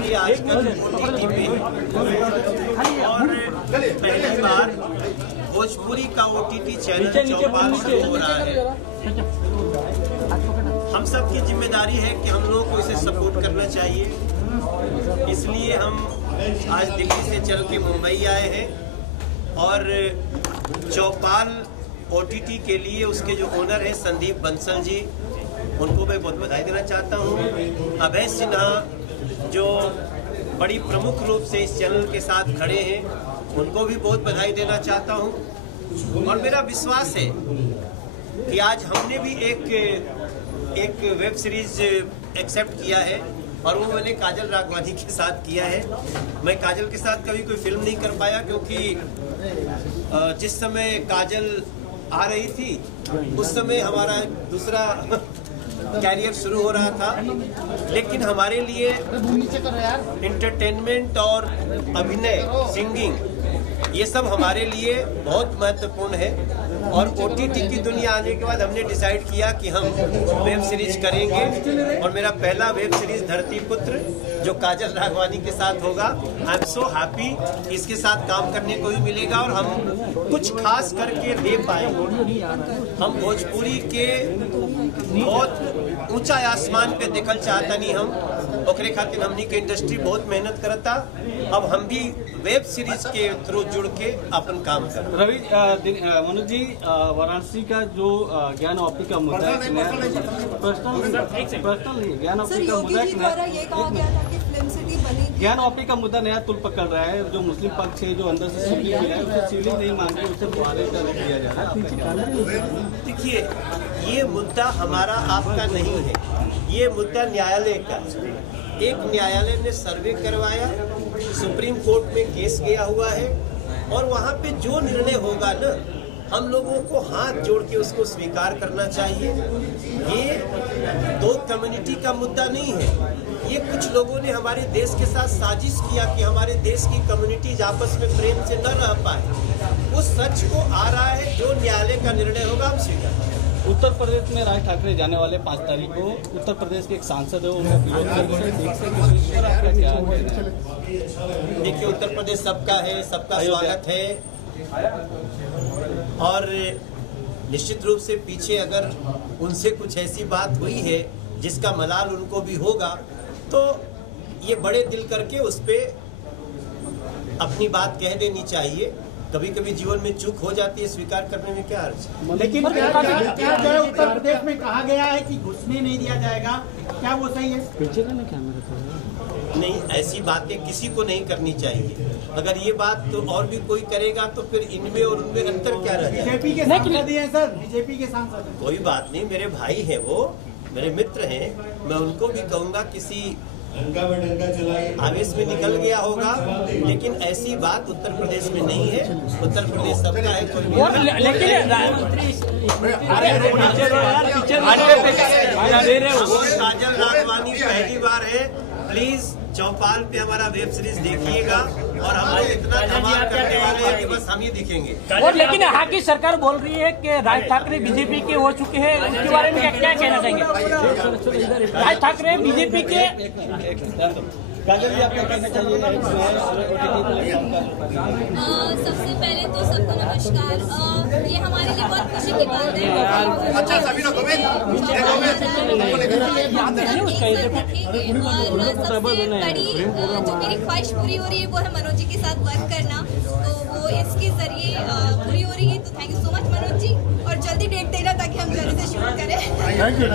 भोजपुरी आजकल OTT पे और पहली बार भोजपुरी का OTT चैनल चौपाल शुरू हो रहा है। हम सब की जिम्मेदारी है कि हम लोगों को इसे सपोर्ट करना चाहिए। इसलिए हम आज दिल्ली से चल के मुंबई आए हैं और चौपाल OTT के लिए उसके जो ओनर हैं संदीप बंसल जी, उनको मैं बहुत बधाई देना चाहता हूँ। अभय सिन्हा जो बड़ी प्रमुख रूप से इस चैनल के साथ खड़े हैं, उनको भी बहुत बधाई देना चाहता हूँ। और मेरा विश्वास है कि आज हमने भी एक वेब सीरीज एक्सेप्ट किया है और वो मैंने काजल राघवानी के साथ किया है। मैं काजल के साथ कभी कोई फिल्म नहीं कर पाया क्योंकि जिस समय काजल आ रही थी उस समय हमारा दूसरा कैरियर शुरू हो रहा था। लेकिन हमारे लिए एंटरटेनमेंट और अभिनय, सिंगिंग, ये सब हमारे लिए बहुत महत्वपूर्ण है। और OTT की दुनिया आने के बाद हमने डिसाइड किया कि हम वेब सीरीज करेंगे और मेरा पहला वेब सीरीज धरतीपुत्र जो काजल राघवानी के साथ होगा। आई एम सो हैप्पी कि इसके साथ काम करने को भी मिलेगा और हम कुछ खास करके दे पाएंगे। हम भोजपुरी के बहुत ऊंचा आसमान पे देखल चाहता नहीं, हम ओकरे खातिर हमनी के इंडस्ट्री बहुत मेहनत करता। अब हम भी वेब सीरीज के थ्रू जुड़ के अपन काम कर। रवि मनोज जी, वाराणसी का जो ज्ञान वापी का मुद्दा है, पर्सनल नहीं, ज्ञान वापी का मुद्दा ज्ञान वापी का मुद्दा नया तुल पकड़ रहा है। जो मुस्लिम पक्ष है जो अंदर से शिवलिंग मिला है, उसे शिवलिंग नहीं मांग रहे, उसे फुहारे का रख दिया जा रहा है। देखिए, ये मुद्दा हमारा आपका नहीं है, ये मुद्दा न्यायालय का है। एक न्यायालय ने सर्वे करवाया, सुप्रीम कोर्ट में केस गया हुआ है और वहाँ पे जो निर्णय होगा ना, हम लोगों को हाथ जोड़ के उसको स्वीकार करना चाहिए। ये दो कम्युनिटी का मुद्दा नहीं है। ये कुछ लोगों ने हमारे देश के साथ साजिश किया कि हमारे देश की कम्युनिटीज आपस में प्रेम से न रह पाए। वो सच को आ रहा है, जो न्यायालय का निर्णय होगा हम स्वीकार करेंगे। उत्तर प्रदेश में राज ठाकरे जाने वाले 5 तारीख को उत्तर प्रदेश के एक सांसद है, उनका विरोध देखिए, उत्तर प्रदेश सबका है, सबका स्वागत है और निश्चित रूप से पीछे अगर उनसे कुछ ऐसी बात हुई है जिसका मलाल उनको भी होगा तो ये बड़े दिल करके उस पे अपनी बात कह देनी चाहिए। कभी कभी जीवन में चूक हो जाती है, स्वीकार करने में क्या अर्थ है। लेकिन क्या जो है उत्तर प्रदेश में कहा गया है कि घुसने नहीं दिया जाएगा, क्या वो सही है? नहीं, ऐसी बातें किसी को नहीं करनी चाहिए। अगर ये बात तो और भी कोई करेगा तो फिर इनमें और उनमें अंतर क्या रह जाएगा? बीजेपी के सांसद हैं सर, बीजेपी के सांसद। कोई बात नहीं, मेरे भाई हैं, वो मेरे मित्र हैं। मैं उनको भी कहूँगा किसी आवेश में निकल गया होगा, लेकिन ऐसी बात उत्तर प्रदेश में नहीं है। उत्तर प्रदेश सबका है। काजल राघवानी पहली बार है। प्लीज चौपाल पे हमारा वेब सीरीज देखिएगा और हम लोग इतना धमाल करने वाले हैं कि बस हम ही दिखेंगे। और लेकिन यहाँ की सरकार बोल रही है कि राज ठाकरे बीजेपी के हो चुके हैं, उसके बारे में क्या कहना चाहेंगे? राज ठाकरे बीजेपी के काजल जी, आप क्या कहना चाहिए? सबसे पहले तो सबको नमस्कार। ये हमारे लिए बहुत खुशी की बात है। अच्छा, सभी लोग सबसे बड़ी जो मेरी ख्वाहिश पूरी हो रही है वो है मनोज जी के साथ वर्क करना। तो वो इसके जरिए पूरी हो रही है। तो thank you so much Manoj ji, और जल्दी डेट देना ताकि हम जल्दी से शूट करें। Thank you.